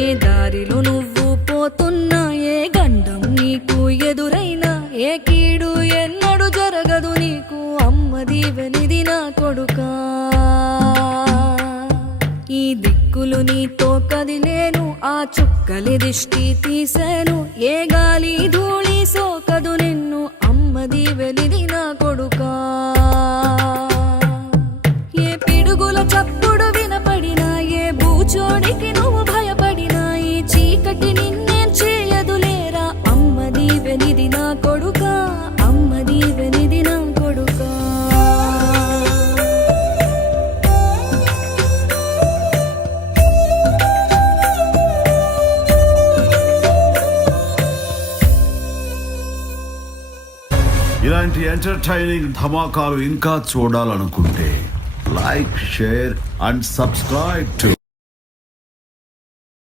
ఏ దారిలో నువ్వు పోతున్నా, ఏ గండం నీకు ఎదురైనా, ఏ కీడు ఎన్నడు జరగదు నీకు. అమ్మ దీవెనిది నా కొడుకా. ఈ దిక్కులు నీతో కదిలేను, ఆ చుక్కలి దిష్టి తీసేను. ఏ గాలి ధూళి సోకదు నిన్ను, అమ్మ దీవెనిది నా కొడుకా. ఏ పిడుగుల చప్పుడు వినపడినా, ఏ బూచోడికి నువ్వు భయపడినా, ఈ చీకటి నిన్నేం చేయదులేరా. అమ్మ దీవెనిది నా కొడుకా, అమ్మ దీవెనిది నా కొడుకా. ఇలాంటి ఎంటర్టైనింగ్ ధమాకాలు ఇంకా చూడాలనుకుంటే like, share and subscribe to